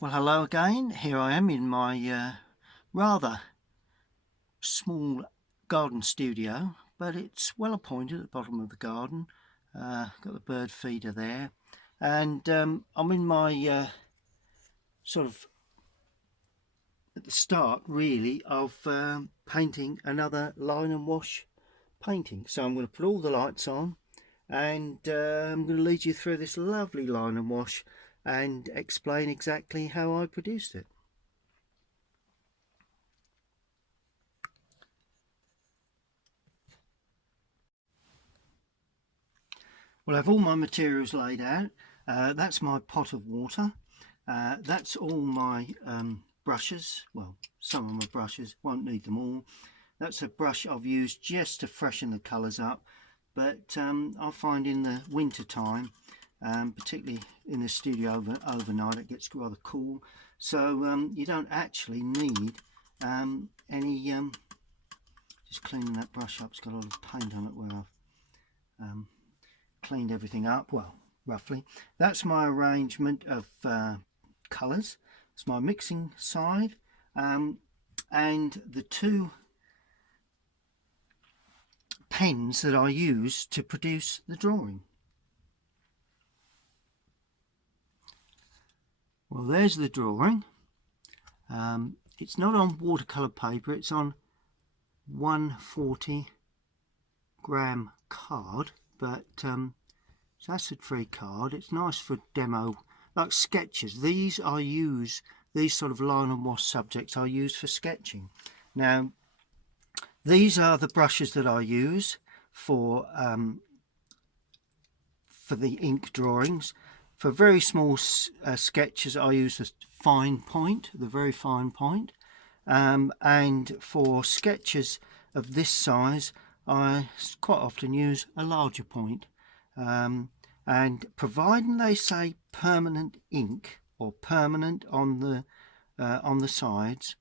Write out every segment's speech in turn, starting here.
Well, hello again. Here I am in my rather small garden studio, but it's well appointed at the bottom of the garden. Got the bird feeder there, and I'm in my sort of at the start really of painting another line and wash painting. So I'm going to put all the lights on, and I'm going to lead you through this lovely line and wash and explain exactly how I produced it. Well, I have all my materials laid out. That's my pot of water. That's all my brushes. Well, some of my brushes, won't need them all. That's a brush I've used just to freshen the colours up. But I find in the winter time, particularly in the studio overnight, it gets rather cool. So you don't actually need any, just cleaning that brush up, it's got a lot of paint on it where I've cleaned everything up, well, roughly. That's my arrangement of colours. It's my mixing side, and the two pens that I use to produce the drawing. Well, there's the drawing. It's not on watercolour paper, it's on 140 gram card, but it's acid-free card. It's nice for demo, like sketches. These I use, these sort of line and wash subjects I use for sketching. Now, these are the brushes that I use for the ink drawings. For very small sketches, I use the fine point, the very fine point, and for sketches of this size, I quite often use a larger point. And providing they say permanent ink or permanent on the sides,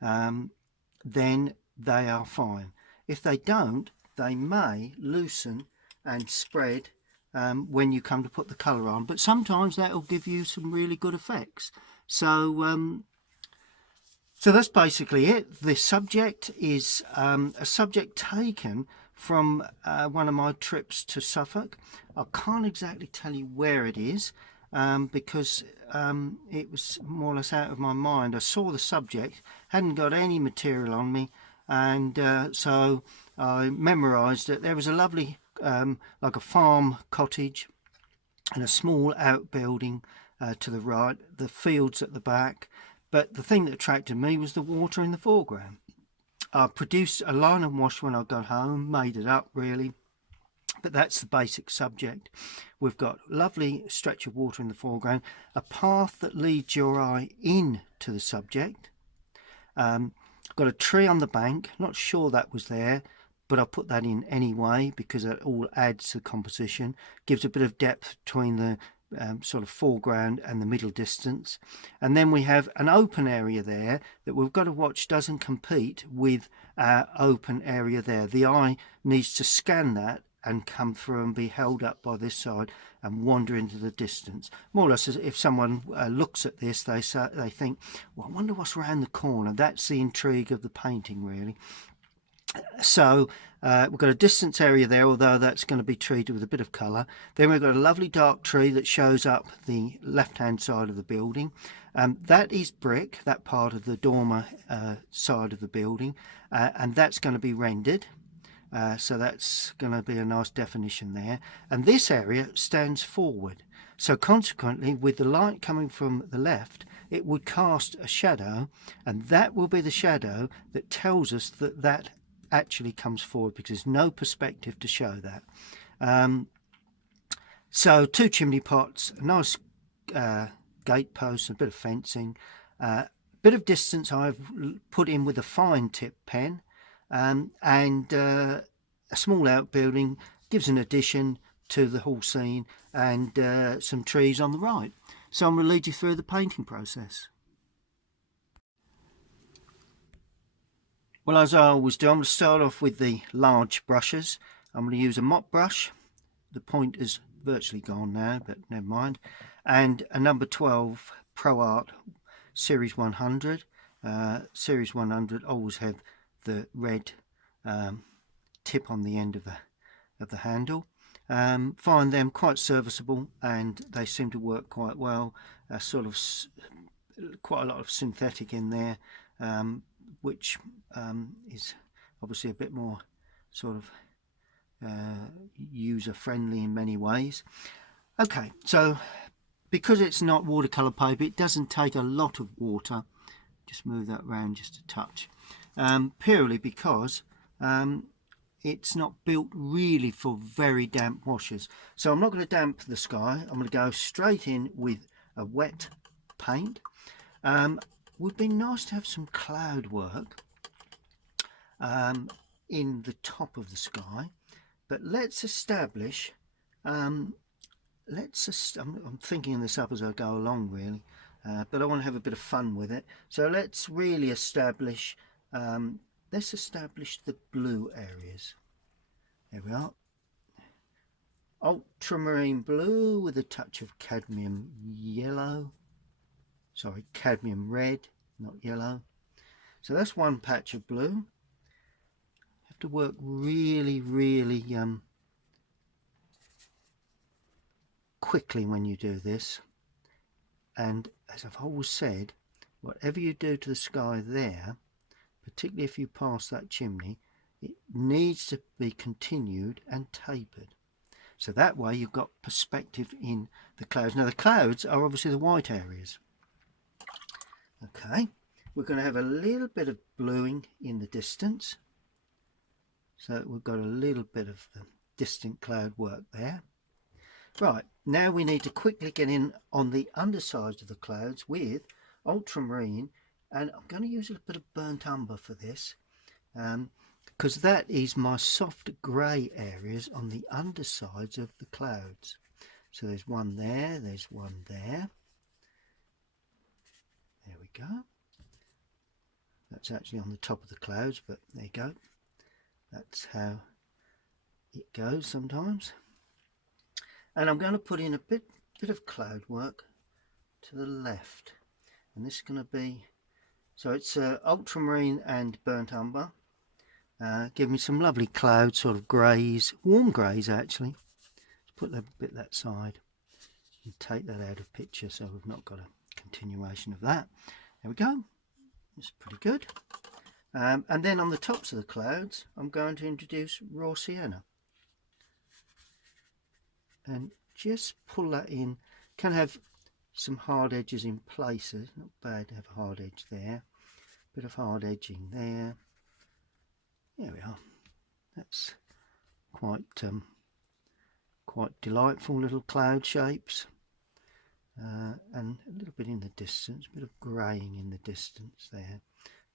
then they are fine. If they don't, they may loosen and spread when you come to put the colour on, but sometimes that will give you some really good effects. So that's basically it. The subject is a subject taken from one of my trips to Suffolk. I can't exactly tell you where it is because it was more or less out of my mind. I saw the subject, hadn't got any material on me, and so I memorised it. There was a lovely like a farm cottage and a small outbuilding to the right, the fields at the back, but the thing that attracted me was the water in the foreground. I produced a line and wash when I got home, made it up really, but that's the basic subject. We've got lovely stretch of water in the foreground, a path that leads your eye into the subject. I've got a tree on the bank, not sure that was there, but I put that in anyway because it all adds to the composition, gives a bit of depth between the sort of foreground and the middle distance. And then we have an open area there that we've got to watch doesn't compete with our open area there. The eye needs to scan that and come through and be held up by this side and wander into the distance. More or less, as if someone looks at this, they think, well, I wonder what's around the corner. That's the intrigue of the painting, really. So we've got a distance area there, although that's going to be treated with a bit of colour. Then we've got a lovely dark tree that shows up the left-hand side of the building. That is brick, that part of the dormer side of the building, and that's going to be rendered. So that's going to be a nice definition there. And this area stands forward. So consequently, with the light coming from the left, it would cast a shadow, and that will be the shadow that tells us that that actually comes forward, because there's no perspective to show that. So two chimney pots, a nice gate post, a bit of fencing, a bit of distance I've put in with a fine tip pen, and a small outbuilding gives an addition to the whole scene, and some trees on the right. So I'm going to lead you through the painting process. Well, as I always do, I'm going to start off with the large brushes. I'm going to use a mop brush. The point is virtually gone now, but never mind. And a number 12 Pro Art Series 100. Series 100 always have the red tip on the end of the handle. Find them quite serviceable, and they seem to work quite well. Sort of quite a lot of synthetic in there, which is obviously a bit more sort of user friendly in many ways. Okay, so because it's not watercolour paper, it doesn't take a lot of water. Just move that around just a touch, purely because it's not built really for very damp washes. So I'm not going to damp the sky. I'm going to go straight in with a wet paint. Would be nice to have some cloud work in the top of the sky, but let's establish I'm thinking this up as I go along, really, but I want to have a bit of fun with it. So let's really establish the blue areas. There we are. Ultramarine blue with a touch of cadmium yellow. Sorry, cadmium red, not yellow. So that's one patch of blue. Have to work really quickly when you do this. And as I've always said, whatever you do to the sky there, particularly if you pass that chimney, it needs to be continued and tapered. So that way you've got perspective in the clouds. Now the clouds are obviously the white areas. Okay, we're going to have a little bit of bluing in the distance. So we've got a little bit of the distant cloud work there. Right, now we need to quickly get in on the undersides of the clouds with ultramarine, and I'm going to use a bit of burnt umber for this, because that is my soft grey areas on the undersides of the clouds. So there's one there, there's one there. There we go. That's actually on the top of the clouds, but there you go. That's how it goes sometimes. And I'm going to put in a bit of cloud work to the left, and this is going to be, so it's ultramarine and burnt umber. Give me some lovely clouds, sort of greys, warm greys actually. Let's put that bit that side and take that out of picture so we've not got a continuation of that. There we go. It's pretty good. And then on the tops of the clouds I'm going to introduce raw sienna. And just pull that in. Can have some hard edges in places, not bad to have a hard edge there, bit of hard edging there. There we are. That's quite delightful little cloud shapes, and a little bit in the distance, a bit of greying in the distance there.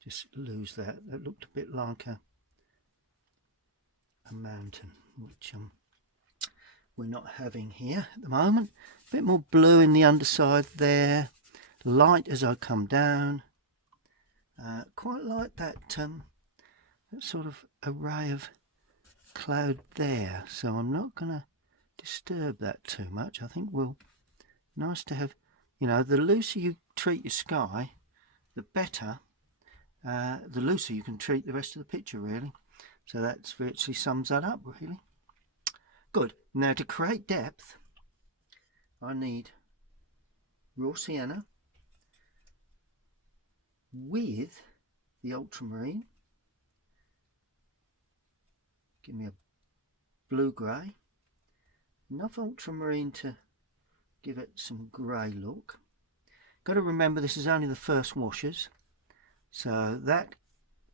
Just lose that. That looked a bit like a mountain, which we're not having here at the moment. A bit more blue in the underside there, light as I come down. Quite like that, that sort of array of cloud there, so I'm not going to disturb that too much. I think nice to have, you know, the looser you treat your sky, the better, the looser you can treat the rest of the picture, really. So that virtually sums that up, really. Good. Now to create depth, I need raw sienna with the ultramarine. Give me a blue-grey. Enough ultramarine to give it some grey look. Got to remember this is only the first washes, so that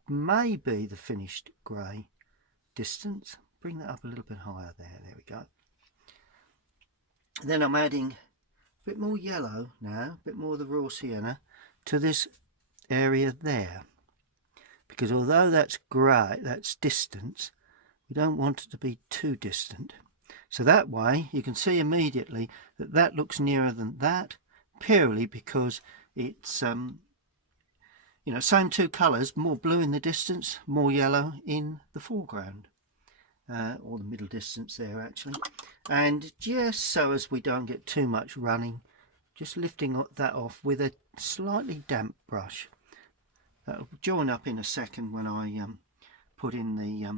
may be the finished grey distance. Bring that up a little bit higher there. There we go. Then I'm adding a bit more yellow now, a bit more of the raw sienna to this area there, because although that's grey, that's distance, we don't want it to be too distant. So that way you can see immediately that that looks nearer than that, purely because it's you know, same two colours, more blue in the distance, more yellow in the foreground, or the middle distance there actually. And just so as we don't get too much running, just lifting that off with a slightly damp brush. That'll join up in a second when I put in the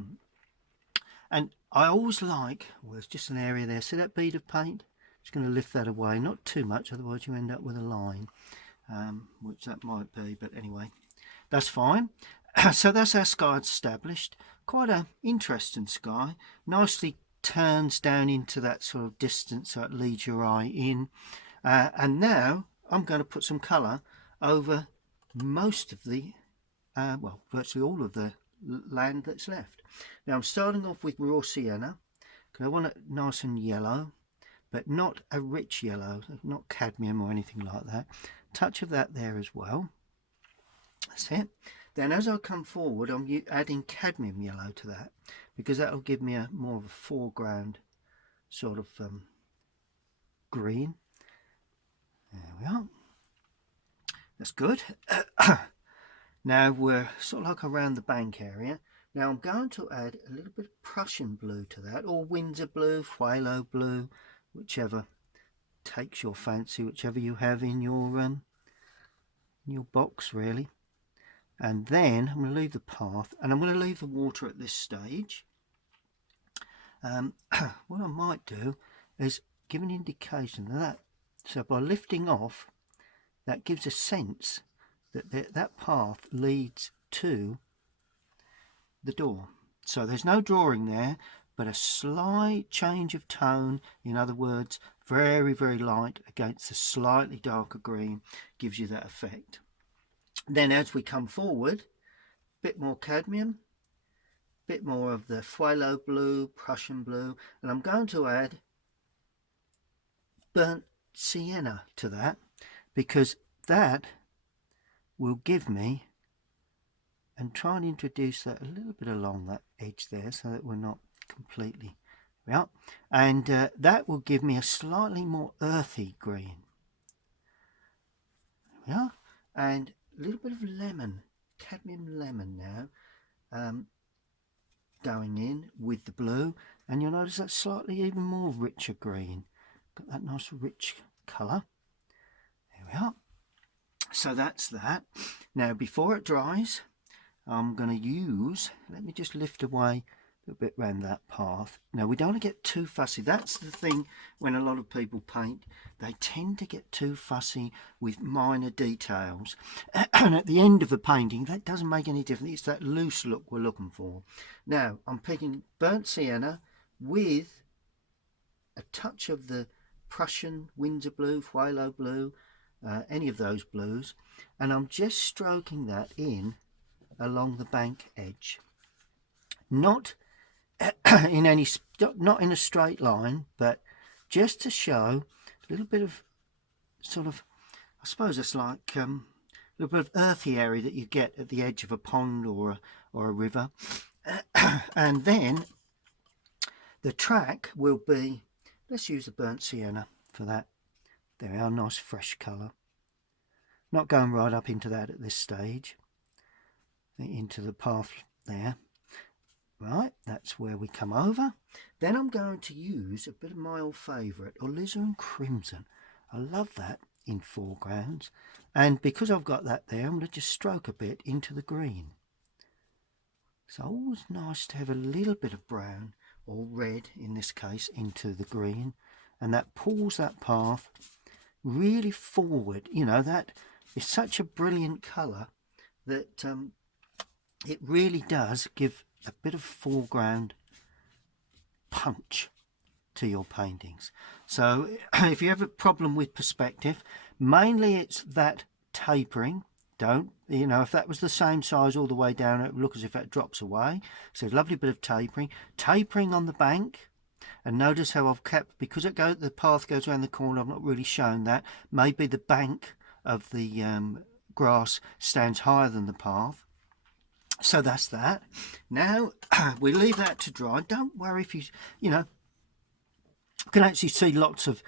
and I always like, well, there's just an area there, see that bead of paint? Just going to lift that away, not too much, otherwise you end up with a line, which that might be, but anyway, that's fine. So that's our sky established. Quite an interesting sky, nicely turns down into that sort of distance so it leads your eye in. And now I'm going to put some colour over most of the, well, virtually all of the land that's left. Now I'm starting off with raw sienna, because I want it nice and yellow, but not a rich yellow, not cadmium or anything like that. Touch of that there as well. That's it. Then as I come forward, I'm adding cadmium yellow to that, because that'll give me a more of a foreground sort of green. There we are. That's good. Now we're sort of like around the bank area. Now I'm going to add a little bit of Prussian blue to that, or Windsor blue, phthalo blue, whichever takes your fancy, whichever you have in your box really. And then I'm going to leave the path, and I'm going to leave the water at this stage. What I might do is give an indication of that. So by lifting off, that gives a sense that that path leads to the door. So there's no drawing there, but a slight change of tone. In other words, very, very light against a slightly darker green gives you that effect. Then as we come forward, a bit more cadmium, a bit more of the phthalo blue, Prussian blue, and I'm going to add burnt sienna to that, because that will give me, and try and introduce that a little bit along that edge there so that we're not completely, yeah, and that will give me a slightly more earthy green. Yeah, and a little bit of lemon, cadmium lemon now, going in with the blue, and you'll notice that's slightly even more richer green. Got that nice rich colour. There we are. So that's that. Now before it dries, I'm going to use, let me just lift away a little bit around that path. Now we don't want to get too fussy. That's the thing when a lot of people paint, they tend to get too fussy with minor details. And at the end of the painting, that doesn't make any difference. It's that loose look we're looking for. Now I'm picking burnt sienna with a touch of the Prussian, Windsor blue, phthalo blue, any of those blues, and I'm just stroking that in along the bank edge, not in any, not in a straight line, but just to show a little bit of sort of, I suppose it's like a little bit of earthy area that you get at the edge of a pond or a river. And then the track will be, let's use the burnt sienna for that. There we are, nice fresh colour. Not going right up into that at this stage, into the path there. Right, that's where we come over. Then I'm going to use a bit of my old favourite, alizarin crimson. I love that in foregrounds, and because I've got that there, I'm going to just stroke a bit into the green. It's always nice to have a little bit of brown, or red in this case, into the green, and that pulls that path really forward. You know, that is such a brilliant colour that it really does give a bit of foreground punch to your paintings. So if you have a problem with perspective, mainly it's that tapering. Don't, you know, if that was the same size all the way down, it would look as if that drops away. So a lovely bit of tapering on the bank. And notice how I've kept, because the path goes around the corner, I've not really shown that. Maybe the bank of the grass stands higher than the path. So that's that. Now we leave that to dry. Don't worry if you know, you can actually see lots of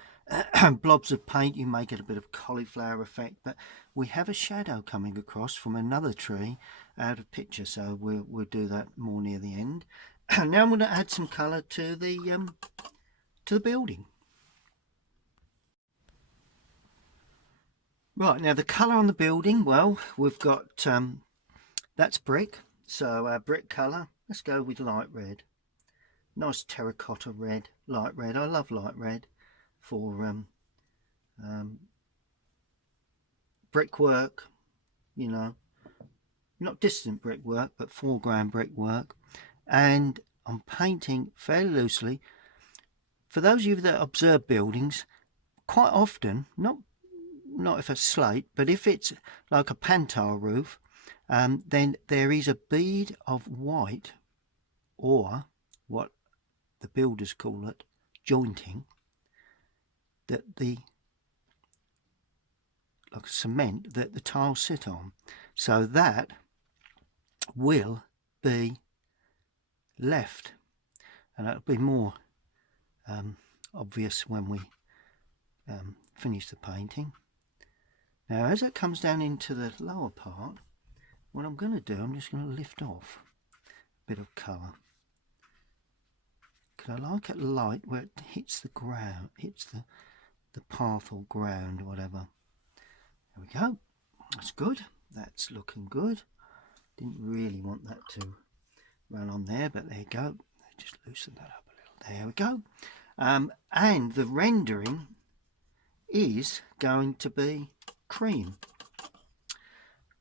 blobs of paint. You may get a bit of cauliflower effect, but we have a shadow coming across from another tree out of picture, so we'll do that more near the end. Now I'm going to add some colour to the building. Right, now the colour on the building, well, we've got, that's brick, so our brick colour, let's go with light red. Nice terracotta red, light red. I love light red for brickwork, you know, not distant brickwork, but foreground brickwork. And I'm painting fairly loosely. For those of you that observe buildings, quite often, not if it's slate, but if it's like a pantar roof, then there is a bead of white, or what the builders call it, jointing, that the like cement that the tiles sit on. So that will be left, and that'll be more obvious when we finish the painting. Now as it comes down into the lower part, what I'm going to do, I'm just going to lift off a bit of colour, because I like it light where it hits the ground, hits the path or ground or whatever. There we go, that's good, that's looking good. Didn't really want that to run on there, but there you go. Just loosen that up a little. There we go. And the rendering is going to be cream.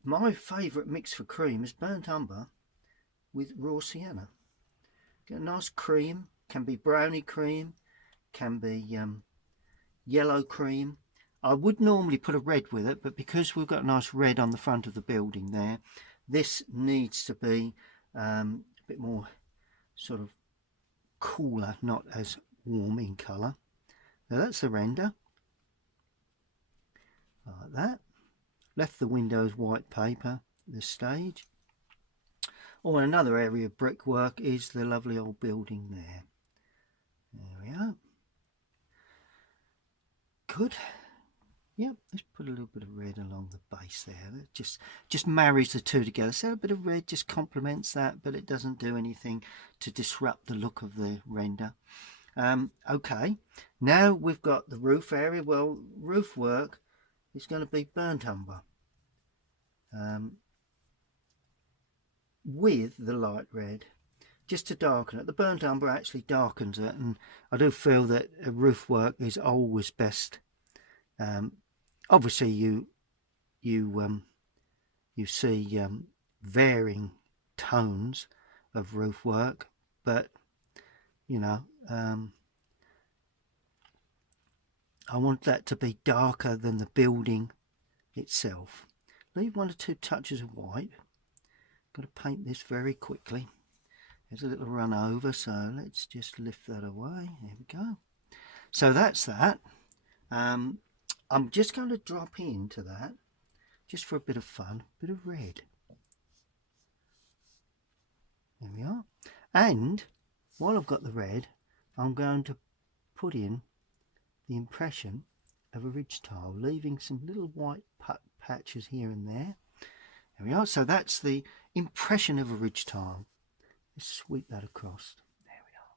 My favourite mix for cream is burnt umber with raw sienna. Get a nice cream, can be brownie cream, can be yellow cream. I would normally put a red with it, but because we've got a nice red on the front of the building there, this needs to be a bit more sort of cooler, not as warm in colour. Now that's the render, like that. Left the windows white paper at this stage. Oh, another area of brickwork is the lovely old building there. There we are. Good. Yep, let's put a little bit of red along the base there. That just marries the two together. So a bit of red just complements that, but it doesn't do anything to disrupt the look of the render. Okay, now we've got the roof area. Well, roof work is going to be burnt umber with the light red, just to darken it. The burnt umber actually darkens it, and I do feel that roof work is always best. Obviously, you see varying tones of roof work, but you know, I want that to be darker than the building itself. Leave one or two touches of white. Got to paint this very quickly. There's a little run over, so let's just lift that away. There we go. So that's that. I'm just going to drop into that, just for a bit of fun, a bit of red. There we are. And while I've got the red, I'm going to put in the impression of a ridge tile, leaving some little white patches here and there. There we are. So that's the impression of a ridge tile. Let's sweep that across. There we are.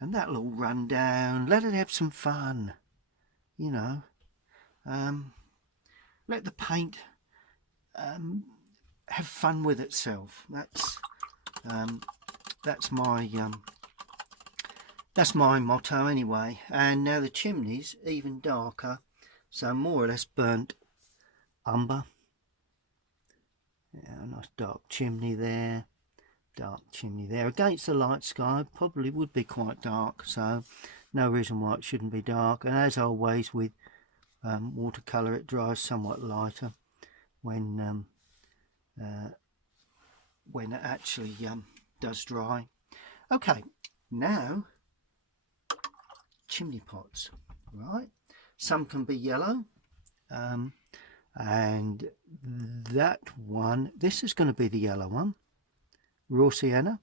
And that'll all run down. Let it have some fun. You know, let the paint have fun with itself. That's my motto anyway. And now the chimney's even darker, so more or less burnt umber. Yeah, a nice dark chimney there. Dark chimney there against the light sky. Probably would be quite dark, so no reason why it shouldn't be dark. And as always with watercolour, it dries somewhat lighter when it actually does dry. Okay, now chimney pots, right? Some can be yellow, and that one, this is going to be the yellow one, raw sienna,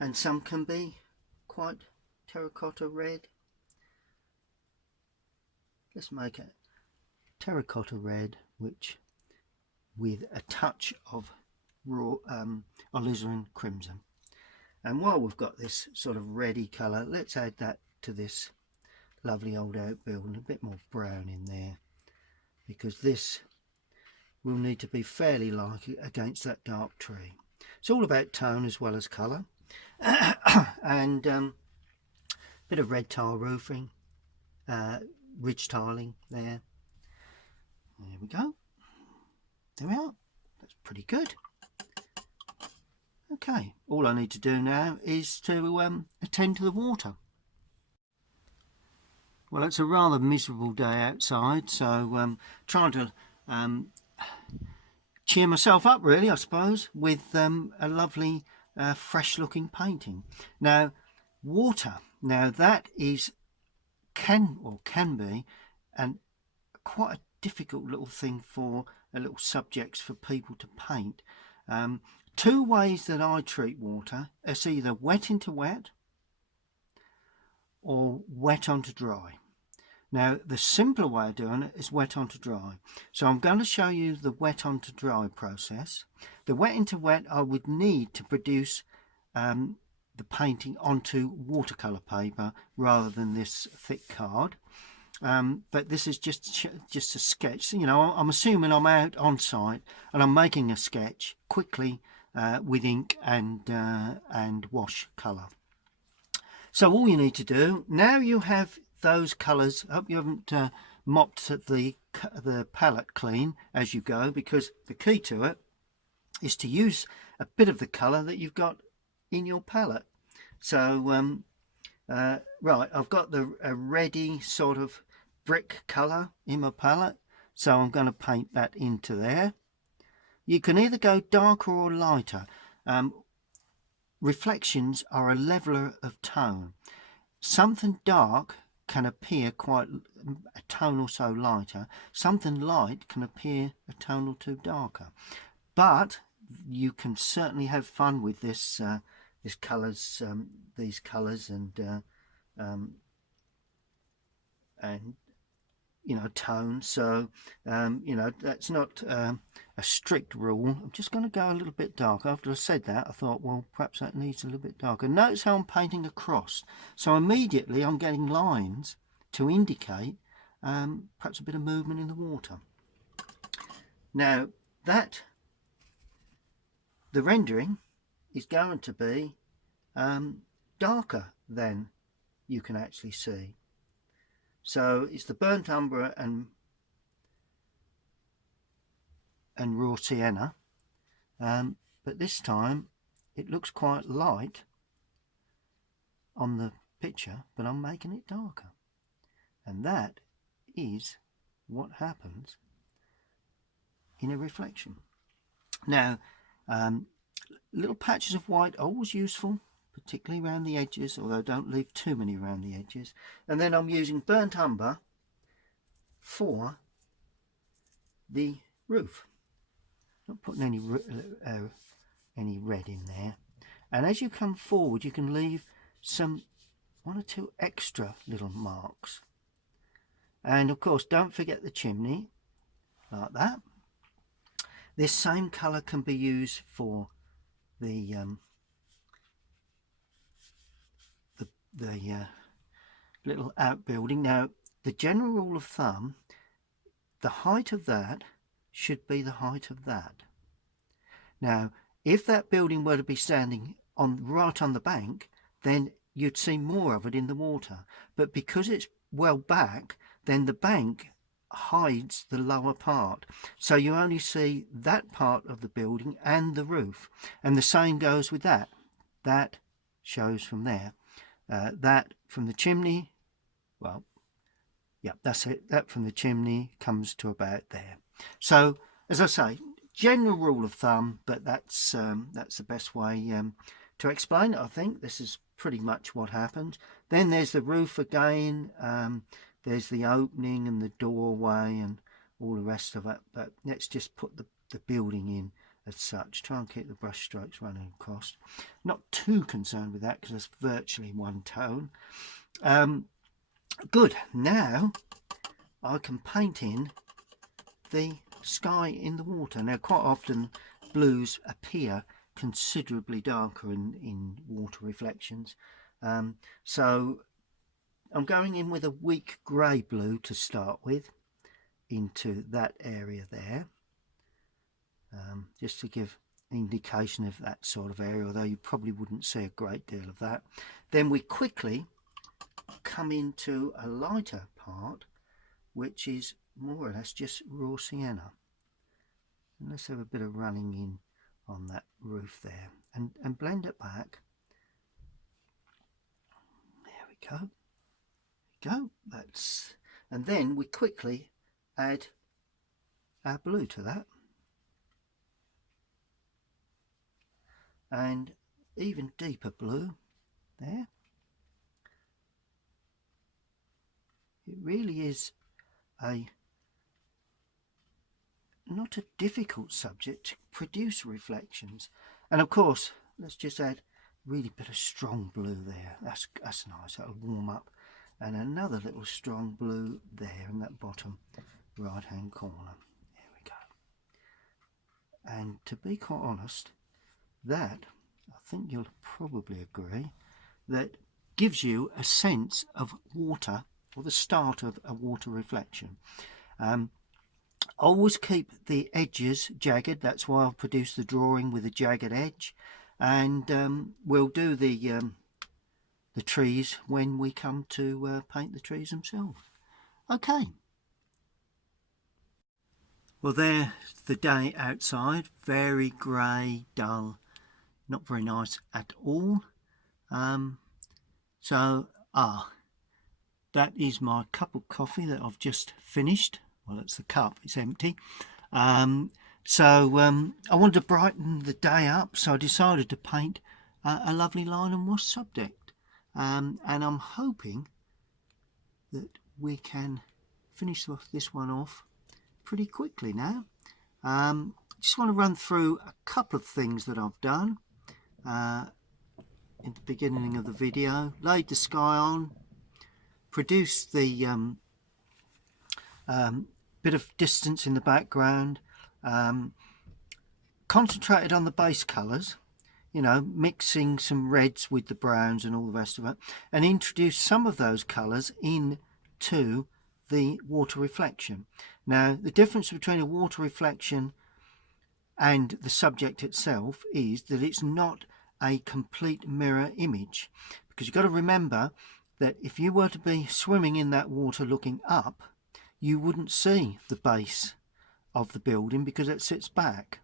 and some can be quite terracotta red. Let's make it terracotta red, which with a touch of raw alizarin crimson. And while we've got this sort of reddy colour, let's add that to this lovely old outbuilding, a bit more brown in there, because this will need to be fairly light against that dark tree. It's all about tone as well as colour. And bit of red tile roofing, ridge tiling there. There we go. There we are. That's pretty good. Okay, all I need to do now is to attend to the water. Well, it's a rather miserable day outside, so trying to cheer myself up, really, I suppose, with a lovely fresh looking painting. Now, water, now that is can be and quite a difficult little thing for little subjects for people to paint. Two ways that I treat water: it's either wet into wet or wet onto dry. Now, the simpler way of doing it is wet onto dry. So I'm going to show you the wet onto dry process. The wet into wet I would need to produce the painting onto watercolour paper rather than this thick card. But this is just a sketch. You know, I'm assuming I'm out on site and I'm making a sketch quickly with ink and wash colour. So all you need to do, now you have those colours, I hope you haven't mopped the palette clean as you go, because the key to it is to use a bit of the colour that you've got in your palette. So right, I've got a ready sort of brick colour in my palette, so I'm going to paint that into there. You can either go darker or lighter. Reflections are a leveler of tone. Something dark can appear quite a tone or so lighter. Something light can appear a tone or two darker. But you can certainly have fun with this these colours, and you know, tone. So you know, that's not a strict rule. I'm just going to go a little bit darker. After I said that, I thought, well, perhaps that needs a little bit darker. Notice how I'm painting across. So immediately I'm getting lines to indicate perhaps a bit of movement in the water. Now that the rendering is going to be darker than you can actually see. So it's the burnt umber and raw sienna, but this time it looks quite light on the picture, but I'm making it darker, and that is what happens in a reflection. Now, little patches of white are always useful, particularly around the edges, although don't leave too many around the edges. And then I'm using burnt umber for the roof. Not putting any red in there. And as you come forward, you can leave one or two extra little marks. And of course, don't forget the chimney, like that. This same colour can be used for the little outbuilding. Now, the general rule of thumb, the height of that should be the height of that. Now, if that building were to be standing right on the bank, then you'd see more of it in the water. But because it's well back, then the bank hides the lower part, so you only see that part of the building and the roof. And the same goes with that. That shows from there. That from the chimney, well, yeah, that's it. That from the chimney comes to about there. So, as I say, general rule of thumb, but that's the best way to explain it. I think this is pretty much what happens. Then there's the roof again. There's the opening and the doorway and all the rest of it. But let's just put the building in as such. Try and keep the brush strokes running across. Not too concerned with that because it's virtually one tone. Good. Now I can paint in the sky in the water. Now, quite often blues appear considerably darker in water reflections. So I'm going in with a weak grey blue to start with into that area there, just to give an indication of that sort of area, although you probably wouldn't see a great deal of that. Then we quickly come into a lighter part, which is more or less just raw sienna. And let's have a bit of running in on that roof there, and blend it back. There we go. That's, and then we quickly add our blue to that, and even deeper blue there. It really is not a difficult subject to produce reflections. And of course, let's just add really bit of strong blue there. That's nice. That'll warm up. And another little strong blue there in that bottom right hand corner. There we go. And to be quite honest, that, I think you'll probably agree, that gives you a sense of water, or the start of a water reflection. Always keep the edges jagged. That's why I've produced the drawing with a jagged edge. And we'll do the trees when we come to paint the trees themselves. Okay. Well, there's the day outside. Very grey, dull, not very nice at all. That is my cup of coffee that I've just finished. Well, it's the cup, it's empty. I wanted to brighten the day up, so I decided to paint a lovely line and wash subject. And I'm hoping that we can finish this one off pretty quickly now. Just want to run through a couple of things that I've done in the beginning of the video. Laid the sky on, produced the bit of distance in the background, concentrated on the base colours, you know, mixing some reds with the browns and all the rest of it, and introduced some of those colours into the water reflection. Now, the difference between a water reflection and the subject itself is that it's not a complete mirror image, because you've got to remember that if you were to be swimming in that water looking up, you wouldn't see the base of the building because it sits back.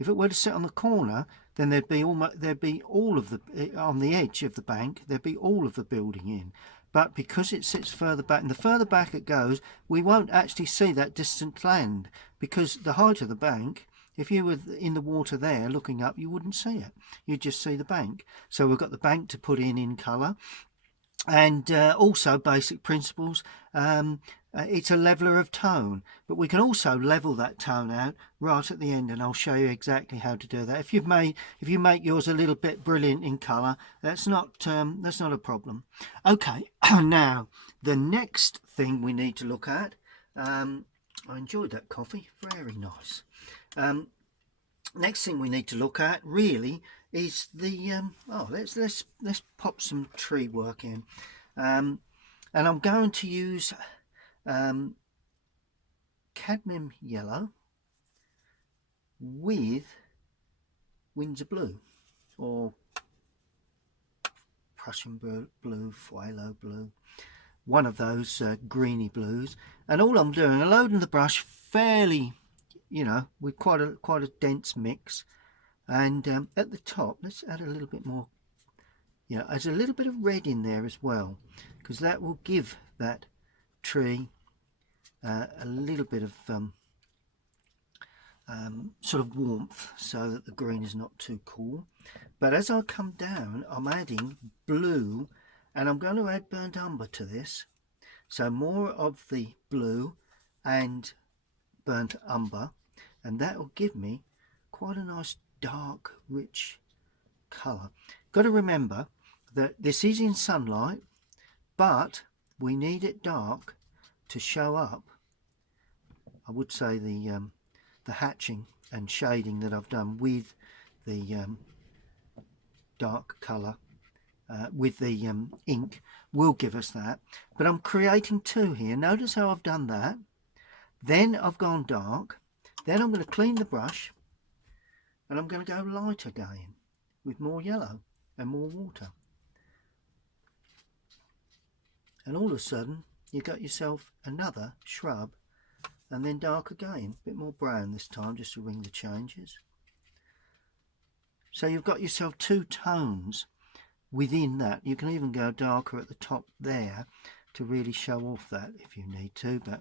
If it were to sit on the corner, then there'd be all of the on the edge of the bank, there'd be all of the building in. But because it sits further back, and the further back it goes, we won't actually see that distant land, because the height of the bank, if you were in the water there looking up, you wouldn't see it. You'd just see the bank. So we've got the bank to put in colour. And also basic principles, it's a leveler of tone, but we can also level that tone out right at the end, and I'll show you exactly how to do that. If you make yours a little bit brilliant in colour, that's not a problem. Okay, now the next thing we need to look at, I enjoyed that coffee, very nice. Next thing we need to look at really is the let's pop some tree work in, and I'm going to use cadmium yellow with Windsor blue, or Prussian blue, phthalo blue, one of those greeny blues. And all I'm doing, I'm loading the brush fairly, you know, with quite a dense mix. And at the top, let's add a little bit more. You know, there's a little bit of red in there as well, because that will give that tree a little bit of sort of warmth, so that the green is not too cool. But as I come down, I'm adding blue, and I'm going to add burnt umber to this. So more of the blue and burnt umber, and that will give me quite a nice dark, rich colour. Got to remember that this is in sunlight, but we need it dark to show up, I would say, the hatching and shading that I've done with the dark colour with the ink will give us that. But I'm creating two here. Notice how I've done that. Then I've gone dark. Then I'm going to clean the brush and I'm going to go light again with more yellow and more water. And all of a sudden you got yourself another shrub, and then dark again, a bit more brown this time just to ring the changes. So you've got yourself two tones within that. You can even go darker at the top there to really show off that if you need to, but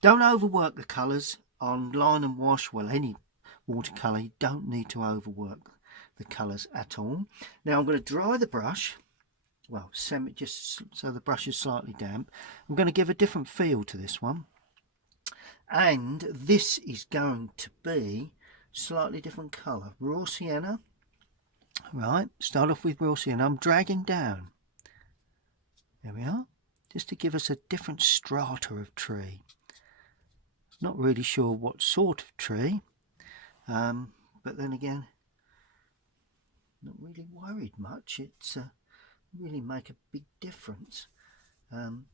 don't overwork the colours on line and wash. Well, any watercolour, you don't need to overwork the colours at all. Now I'm going to dry the brush, well, just so the brush is slightly damp. I'm going to give a different feel to this one, and this is going to be slightly different colour, raw sienna. Right, start off with raw sienna. I'm dragging down, there we are, just to give us a different strata of tree. Not really sure what sort of tree, but then again, not really worried much. It's really make a big difference. Going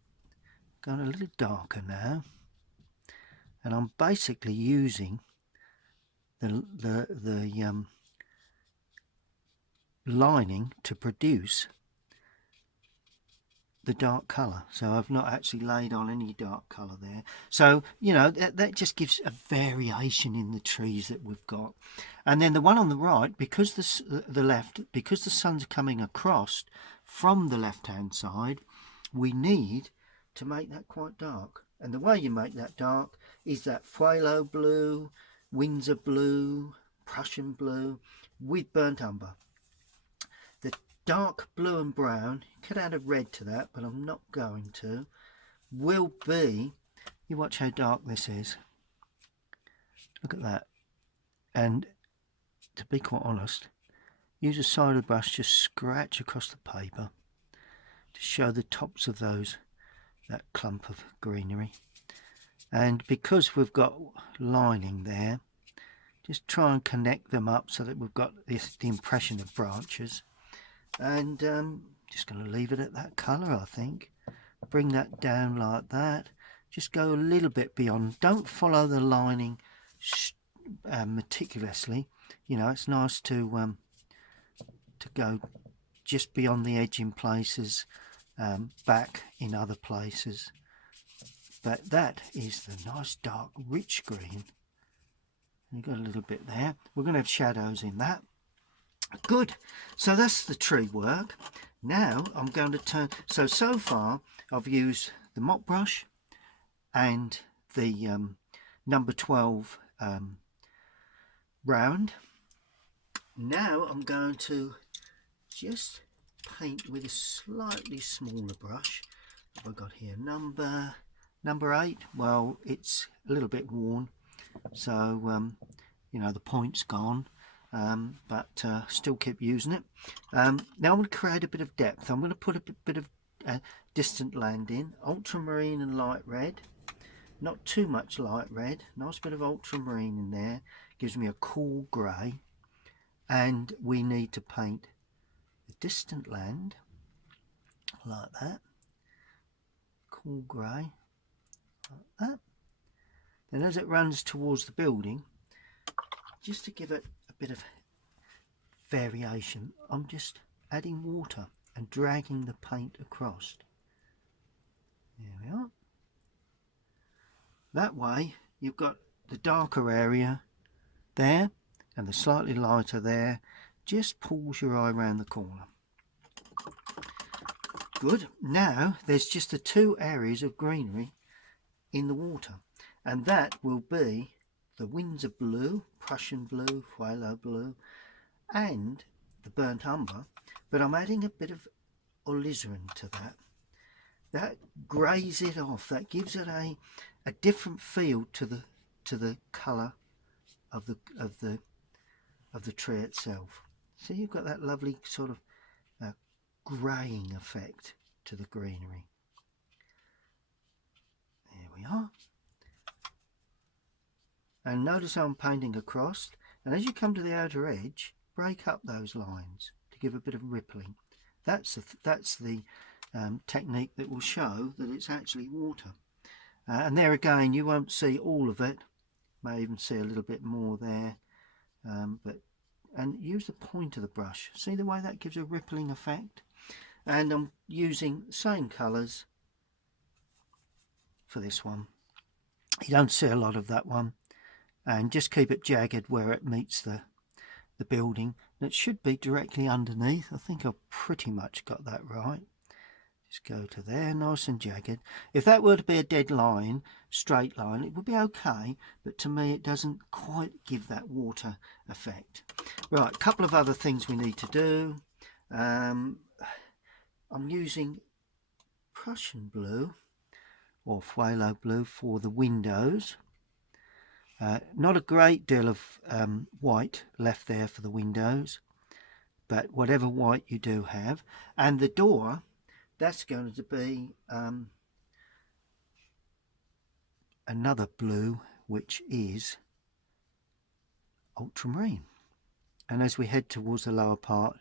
a little darker now, and I'm basically using the lining to produce the dark colour. So I've not actually laid on any dark colour there. So, you know, that just gives a variation in the trees that we've got. And then the one on the right, because because the sun's coming across from the left hand side, we need to make that quite dark. And the way you make that dark is that phthalo blue, Windsor blue, Prussian blue with burnt umber. The dark blue and brown, you could add a red to that, but I'm not going to, will be, you watch how dark this is. Look at that. And to be quite honest, use a side of the brush, just scratch across the paper to show the tops of that clump of greenery. And because we've got lining there, just try and connect them up so that we've got the impression of branches. And just going to leave it at that colour, I think. Bring that down like that. Just go a little bit beyond. Don't follow the lining meticulously. You know, it's nice to go just beyond the edge in places, back in other places. But that is the nice dark rich green. You've got a little bit there. We're going to have shadows in that. Good. So that's the tree work. Now I'm going to turn. So far I've used the mop brush and the number 12 round. Now I'm going to just paint with a slightly smaller brush. What have I got here? Number 8. Well, it's a little bit worn, so you know, the point's gone. But still keep using it. Now I'm going to create a bit of depth. I'm going to put a bit of distant land in, ultramarine and light red, not too much light red, nice bit of ultramarine in there, gives me a cool grey. And we need to paint the distant land like that, cool grey like that. Then as it runs towards the building, just to give it a bit of variation, I'm just adding water and dragging the paint across. There we are. That way you've got the darker area there and the slightly lighter there. Just pulls your eye around the corner. Good. Now there's just the two areas of greenery in the water, and that will be the Windsor blue, Prussian blue, phthalo blue, and the burnt umber. But I'm adding a bit of alizarin to that. That greys it off. That gives it a different feel to the colour of the tree itself. So you've got that lovely sort of greying effect to the greenery. There we are. And notice how I'm painting across, and as you come to the outer edge, break up those lines to give a bit of rippling. That's the technique that will show that it's actually water. And there again, you won't see all of it. May even see a little bit more there. And use the point of the brush. See the way that gives a rippling effect? And I'm using the same colours for this one. You don't see a lot of that one. And just keep it jagged where it meets the building. That should be directly underneath. I think I've pretty much got that right. Just go to there, nice and jagged. If that were to be a dead line, straight line, it would be okay, but to me it doesn't quite give that water effect. Right, a couple of other things we need to do. I'm using Prussian blue or phthalo blue for the windows. Not a great deal of white left there for the windows, but whatever white you do have. And the door, that's going to be another blue, which is ultramarine. And as we head towards the lower part,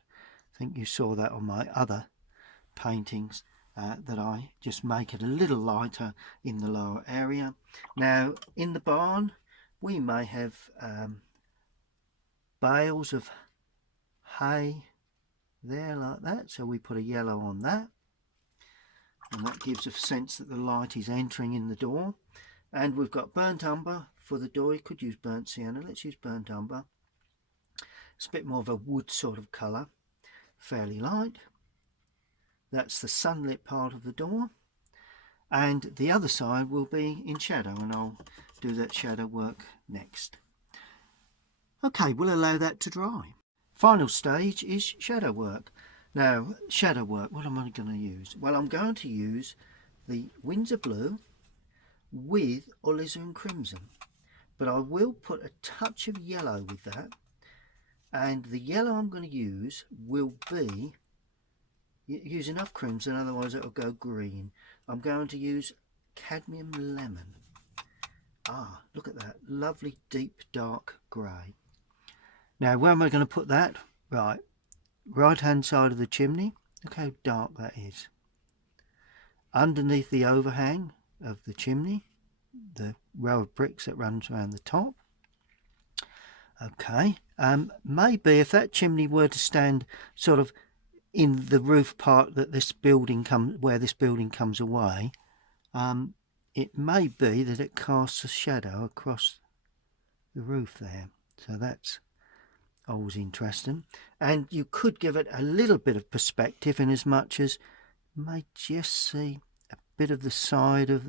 I think you saw that on my other paintings, that I just make it a little lighter in the lower area. Now in the barn we may have bales of hay there like that, so we put a yellow on that, and that gives a sense that the light is entering in the door. And we've got burnt umber for the door. You could use burnt sienna, let's use burnt umber. It's a bit more of a wood sort of colour, fairly light. That's the sunlit part of the door, and the other side will be in shadow, and I'll do that shadow work next. Okay, we'll allow that to dry. Final stage is shadow work. Now shadow work, what am I going to use? Well, I'm going to use the Windsor blue with alizarin crimson, but I will put a touch of yellow with that, and the yellow I'm going to use will be, use enough crimson, otherwise it will go green. I'm going to use cadmium lemon. Ah, look at that lovely deep dark grey. Now where am I going to put that? Right hand side of the chimney. Look how dark that is. Underneath the overhang of the chimney, the row of bricks that runs around the top. Okay, maybe if that chimney were to stand sort of in the roof part that this building comes, where this building comes away, it may be that it casts a shadow across the roof there. So that's always interesting. And you could give it a little bit of perspective in as much as you may just see a bit of the side of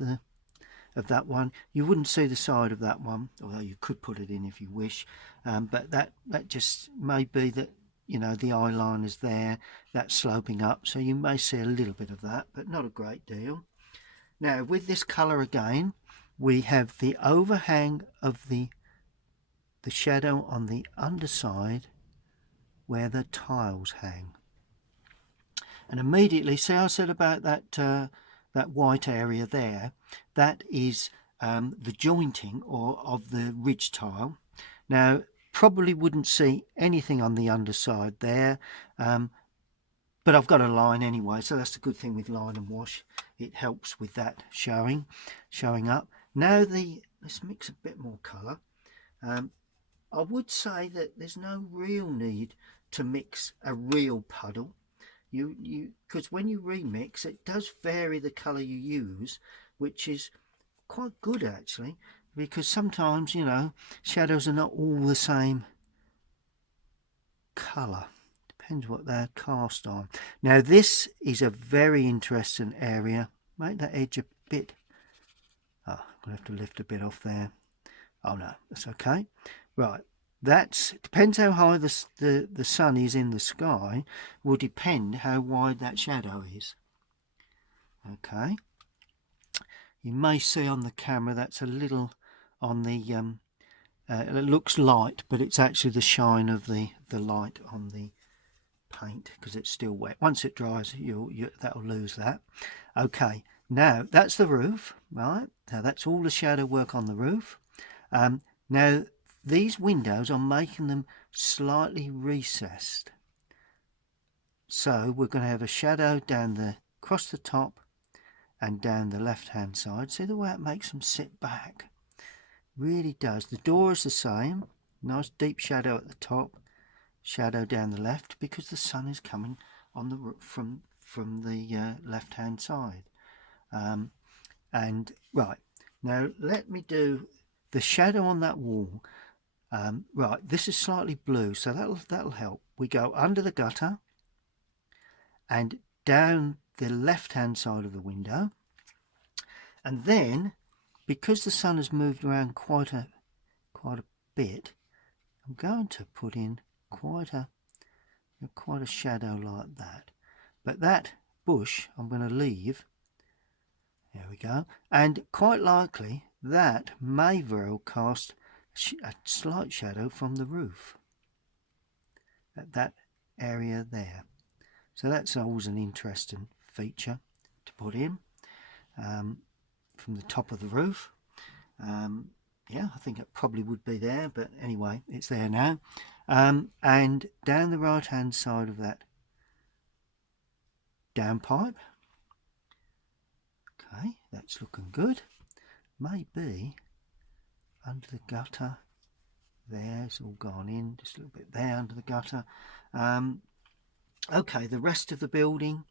that one. You wouldn't see the side of that one, although you could put it in if you wish, but that just may be that, you know, the eye line is there, that's sloping up, so you may see a little bit of that, but not a great deal. Now with this colour again, we have the overhang of the shadow on the underside where the tiles hang. And immediately, see I said about that white area there, that is the jointing of the ridge tile. Now probably wouldn't see anything on the underside there, but I've got a line anyway, so that's the good thing with line and wash. It helps with that showing up. Now let's mix a bit more colour. I would say that there's no real need to mix a real puddle. Because when you remix, it does vary the colour you use, which is quite good actually, because sometimes, you know, shadows are not all the same colour. Depends what they're cast on. Now this is a very interesting area. Make that edge a bit, I'm going to have to lift a bit off there. Oh no, that's okay. Right, depends how high the sun is in the sky, will depend how wide that shadow is. Okay, you may see on the camera that's a little on the it looks light, but it's actually the shine of the light on the paint because it's still wet. Once it dries, that'll lose that. Okay, now that's the roof, right? Now that's all the shadow work on the roof. Now these windows, I'm making them slightly recessed. So we're going to have a shadow down the across the top and down the left hand side. See the way it makes them sit back? Really does. The door is the same. Nice deep shadow at the top, shadow down the left, because the sun is coming on the from the left hand side. And right, now let me do the shadow on that wall. Right, this is slightly blue, so that'll help. We go under the gutter and down the left hand side of the window, and then because the sun has moved around quite a bit, I'm going to put in quite a shadow like that. But that bush I'm going to leave. There we go. And quite likely that may very well cast a slight shadow from the roof at that area there. So that's always an interesting feature to put in from the top of the roof. Yeah, I think it probably would be there, but anyway, it's there now. And down the right hand side of that downpipe. Okay, that's looking good. Maybe under the gutter there, it's all gone in, just a little bit there under the gutter. Okay, the rest of the building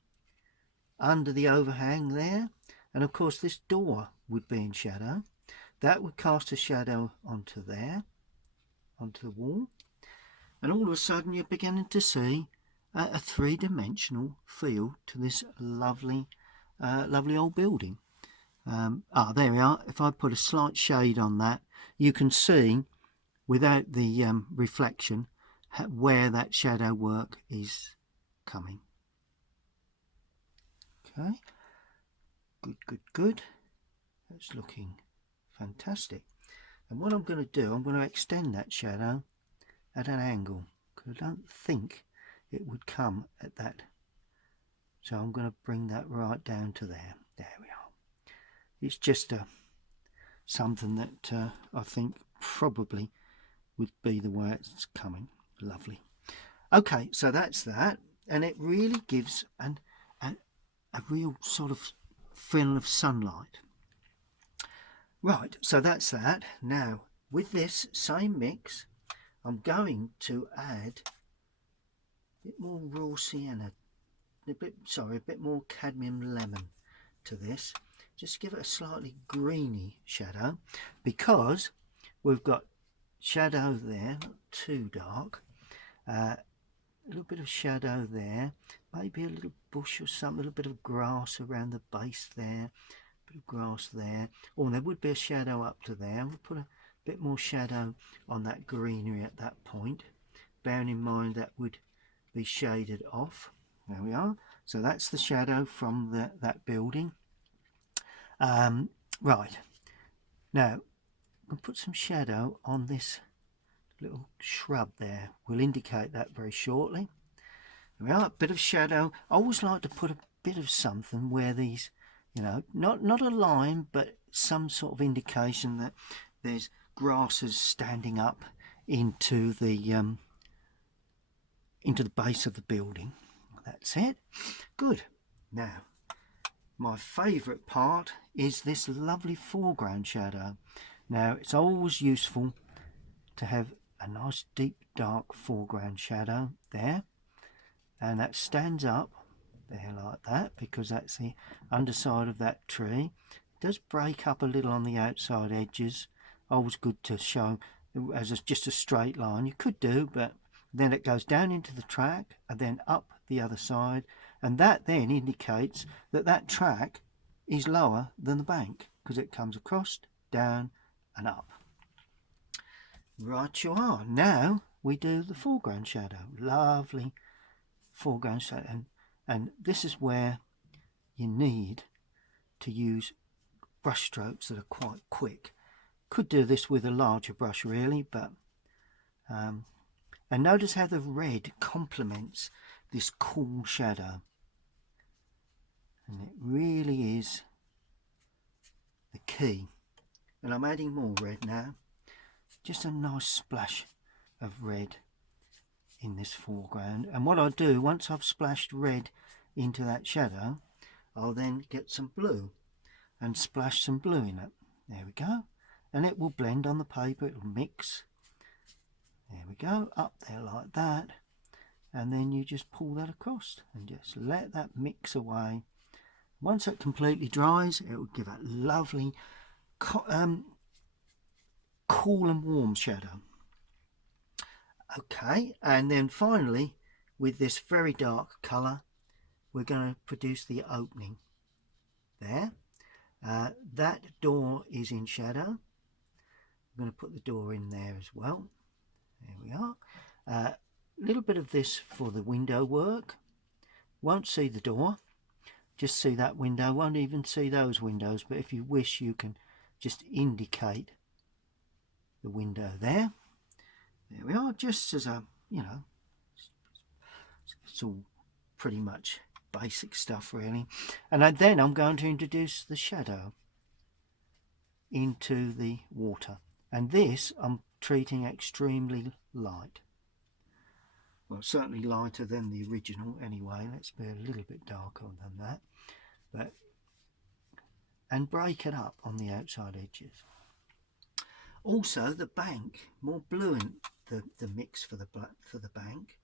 under the overhang there, and of course this door would be in shadow. That would cast a shadow onto there, onto the wall, and all of a sudden you're beginning to see a three-dimensional feel to this lovely old building. There we are. If I put a slight shade on that, you can see without the reflection where that shadow work is coming. Okay, good. That's looking fantastic. And what I'm going to do, I'm going to extend that shadow at an angle, because I don't think it would come at that. So I'm going to bring that right down to there. There we are. It's just something that I think probably would be the way it's coming. Lovely. Okay, so that's that, and it really gives a real sort of feeling of sunlight. Right, so that's that. Now with this same mix, I'm going to add a bit more raw sienna, a bit more cadmium lemon to this. Just give it a slightly greeny shadow, because we've got shadow there, not too dark. A little bit of shadow there, maybe a little bush or something, a little bit of grass around the base there, a bit of grass there. Oh, there would be a shadow up to there. We'll put a bit more shadow on that greenery at that point, bearing in mind that would be shaded off. There we are. So that's the shadow from that building. Right, now we'll put some shadow on this little shrub there. We'll indicate that very shortly. There we are, a bit of shadow. I always like to put a bit of something where these, you know, not a line, but some sort of indication that there's grasses standing up into the base of the building. That's it. Good. Now, my favourite part is this lovely foreground shadow. Now, it's always useful to have a nice deep dark foreground shadow there, and that stands up there like that, because that's the underside of that tree. It does break up a little on the outside edges. Always good to show as just a straight line. You could do, but then it goes down into the track and then up the other side, and that then indicates that that track is lower than the bank, because it comes across, down and up. Right you are. Now we do the foreground shadow. Lovely foreground shadow, and this is where you need to use brush strokes that are quite quick. Could do this with a larger brush really, but and notice how the red complements this cool shadow, and it really is the key. And I'm adding more red now, just a nice splash of red in this foreground. And what I do, once I've splashed red into that shadow, I'll then get some blue and splash some blue in it. There we go. And it will blend on the paper, it will mix. There we go, up there like that. And then you just pull that across and just let that mix away. Once it completely dries, it will give a lovely cool and warm shadow. Okay, and then finally, with this very dark colour, we're going to produce the opening there. That door is in shadow. I'm going to put the door in there as well. There we are. A little bit of this for the window work. Won't see the door, just see that window. Won't even see those windows, but if you wish, you can just indicate the window there. There we are, just as a, you know, it's all pretty much basic stuff really. And then I'm going to introduce the shadow into the water, and this I'm treating extremely light. Well, certainly lighter than the original anyway. Let's be a little bit darker than that, but and break it up on the outside edges. Also the bank, more blue in the mix for the bank,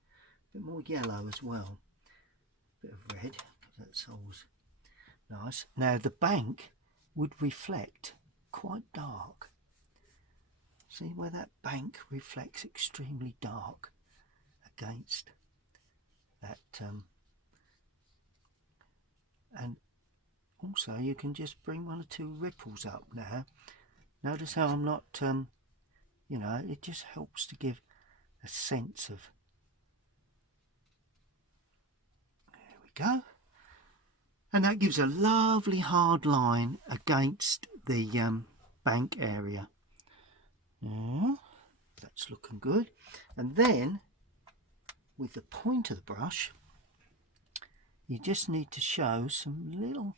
a bit more yellow as well, a bit of red, because that's always nice. Now the bank would reflect quite dark. See where that bank reflects extremely dark against that, and also you can just bring one or two ripples up now. Notice how I'm not, you know, it just helps to give a sense of, there we go. And that gives a lovely hard line against the bank area. Yeah, that's looking good. And then with the point of the brush, you just need to show some little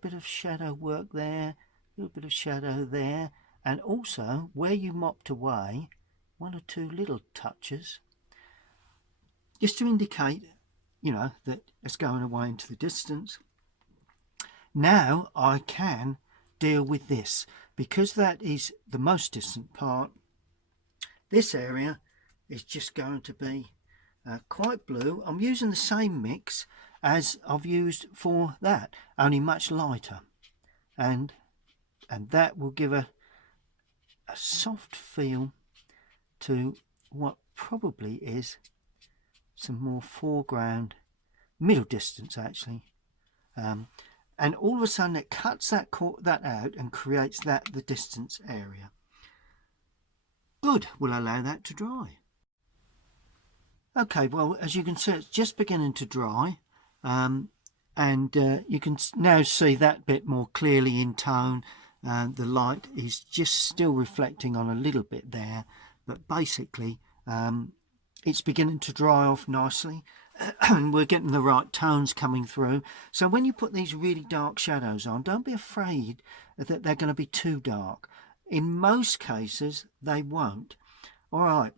bit of shadow work there, a little bit of shadow there, and also where you mopped away, one or two little touches, just to indicate, you know, that it's going away into the distance. Now I can deal with this, because that is the most distant part. This area is just going to be quite blue. I'm using the same mix as I've used for that, only much lighter, and that will give a soft feel to what probably is some more foreground, middle distance actually, and all of a sudden it cuts that out and creates the distance area. Good, we'll allow that to dry. Okay, well, as you can see, it's just beginning to dry, and you can now see that bit more clearly in tone. The light is just still reflecting on a little bit there, but basically it's beginning to dry off nicely, and we're getting the right tones coming through. So when you put these really dark shadows on, don't be afraid that they're going to be too dark. In most cases they won't. All right,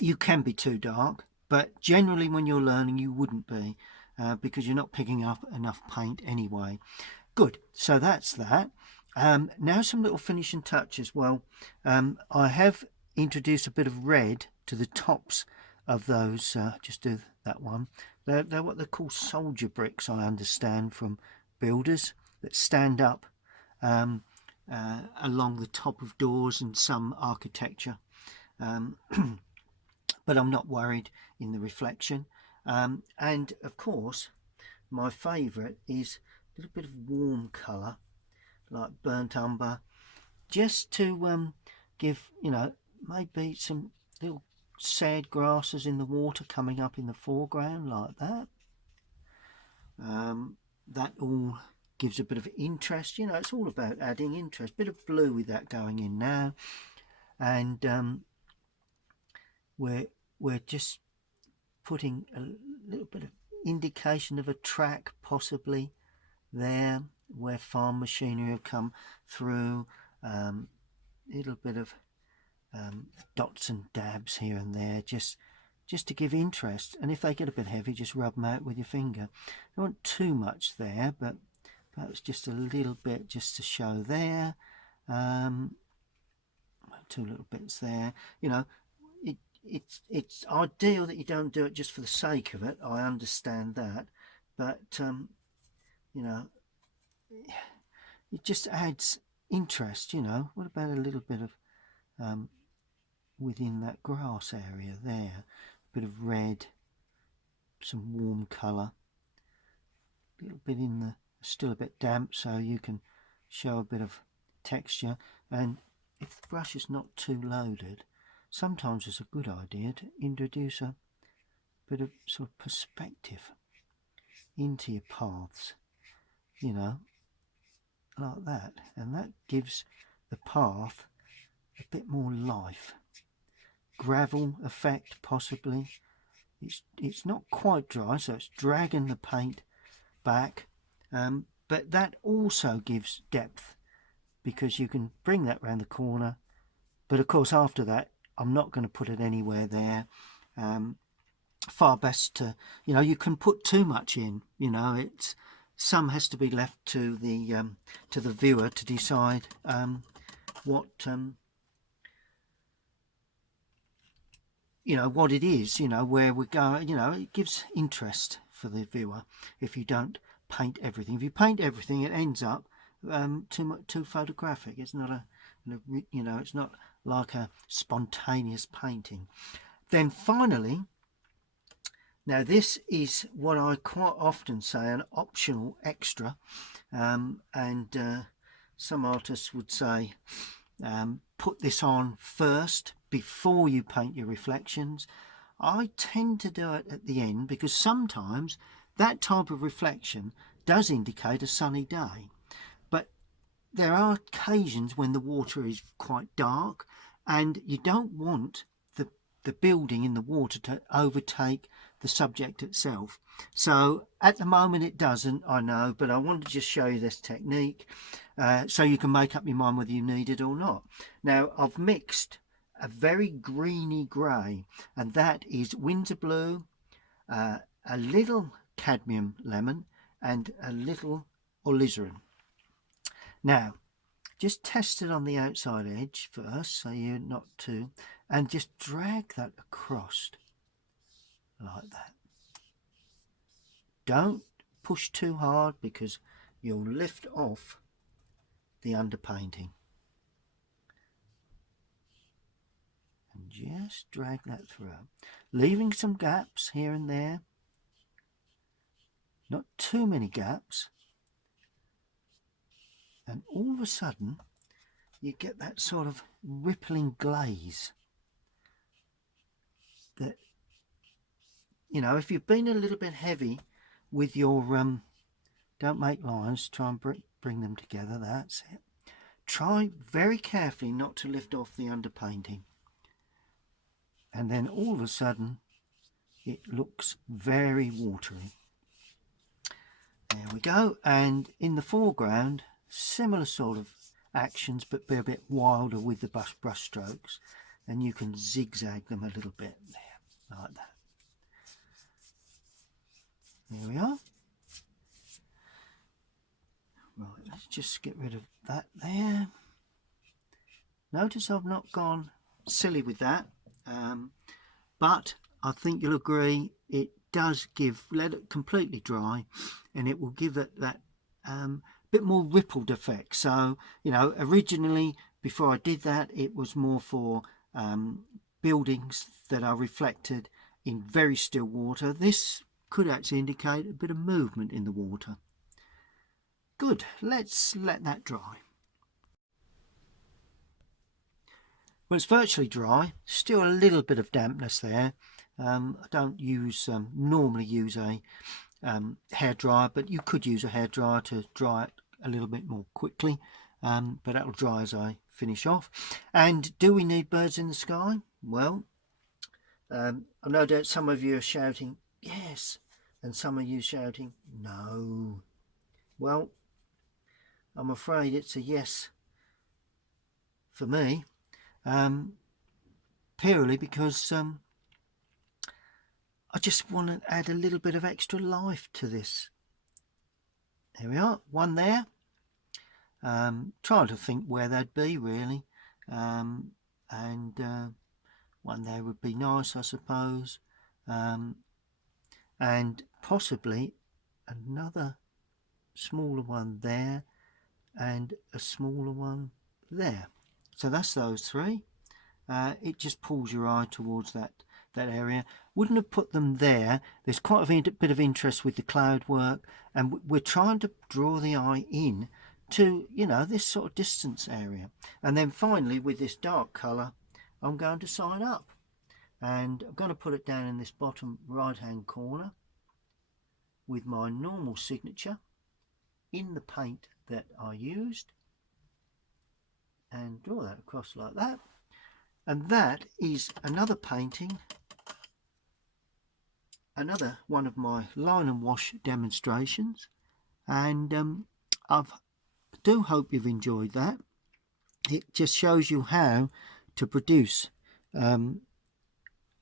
you can be too dark, but generally when you're learning you wouldn't be, because you're not picking up enough paint anyway. Good, so that's that. Now some little finishing touches. Well, I have introduced a bit of red to the tops of those, just do that one. They're what they call soldier bricks, I understand, from builders, that stand up along the top of doors and some architecture. But I'm not worried in the reflection. And of course my favourite is a little bit of warm colour like burnt umber, just to give, you know, maybe some little sad grasses in the water coming up in the foreground like that. That all gives a bit of interest, you know, it's all about adding interest. Bit of blue with that going in now, and we're just putting a little bit of indication of a track possibly there where farm machinery have come through. Little bit of dots and dabs here and there, just just to give interest. And if they get a bit heavy, just rub them out with your finger. Don't want too much there, but that was just a little bit just to show there. 2 little bits there. You know, it's ideal that you don't do it just for the sake of it. I understand that, but you know, it just adds interest. You know, what about a little bit of within that grass area there, a bit of red, some warm colour, a little bit in the, still a bit damp, so you can show a bit of texture. And if the brush is not too loaded, sometimes it's a good idea to introduce a bit of sort of perspective into your paths, you know, like that, and that gives the path a bit more life. Gravel effect possibly. It's not quite dry, so it's dragging the paint back, but that also gives depth, because you can bring that round the corner. But of course after that I'm not going to put it anywhere there. Far best to, you know, you can put too much in, you know, it's, some has to be left to the viewer to decide what you know, what it is, you know, where we're going. You know, it gives interest for the viewer if you don't paint everything. If you paint everything, it ends up too photographic. It's not you know, it's not like a spontaneous painting. Then finally, now this is what I quite often say an optional extra, and some artists would say put this on first before you paint your reflections. I tend to do it at the end, because sometimes that type of reflection does indicate a sunny day, but there are occasions when the water is quite dark and you don't want the building in the water to overtake the subject itself. So at the moment it doesn't, I know, but I wanted to just show you this technique so you can make up your mind whether you need it or not. Now I've mixed a very greeny grey, and that is Windsor blue, a little cadmium lemon, and a little alizarin. Now just test it on the outside edge first, so you're not too, and just drag that across like that. Don't push too hard, because you'll lift off the underpainting. And just drag that through, leaving some gaps here and there, not too many gaps, and all of a sudden you get that sort of rippling glaze that, you know, if you've been a little bit heavy with your don't make lines, try and bring them together. That's it. Try very carefully not to lift off the underpainting, and then all of a sudden it looks very watery. There we go. And in the foreground, similar sort of actions, but be a bit wilder with the brush strokes, and you can zigzag them a little bit there, like that. There we are. Right, let's just get rid of that there. Notice I've not gone silly with that, but I think you'll agree it does give, let it completely dry, and it will give it that bit more rippled effect. So, you know, originally before I did that, it was more for buildings that are reflected in very still water. This could actually indicate a bit of movement in the water. Good, let's let that dry. Well, it's virtually dry, still a little bit of dampness there. I don't normally use a hairdryer, but you could use a hairdryer to dry it a little bit more quickly, but that'll dry as I finish off. And do we need birds in the sky? Well, I no doubt some of you are shouting yes, and some of you shouting no. Well, I'm afraid it's a yes for me, purely because I just want to add a little bit of extra life to this. There we are, one there. Trying to think where they'd be really, and one there would be nice, I suppose, and possibly another smaller one there and a smaller one there. So that's those three. It just pulls your eye towards that area. Wouldn't have put them there. There's quite a bit of interest with the cloud work, and we're trying to draw the eye in to, you know, this sort of distance area. And then finally, with this dark colour, I'm going to sign up, and I'm going to put it down in this bottom right hand corner with my normal signature in the paint that I used, and draw that across like that. And that is another painting, another one of my line and wash demonstrations, and I do hope you've enjoyed that. It just shows you how to produce a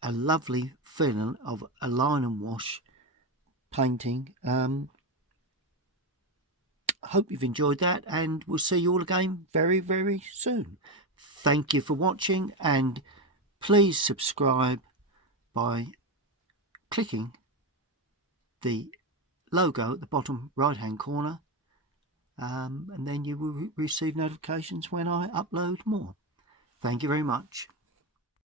lovely feeling of a line and wash painting. I hope you've enjoyed that, and we'll see you all again very, very soon. Thank you for watching, and please subscribe by clicking the logo at the bottom right hand corner, and then you will receive notifications when I upload more. Thank you very much.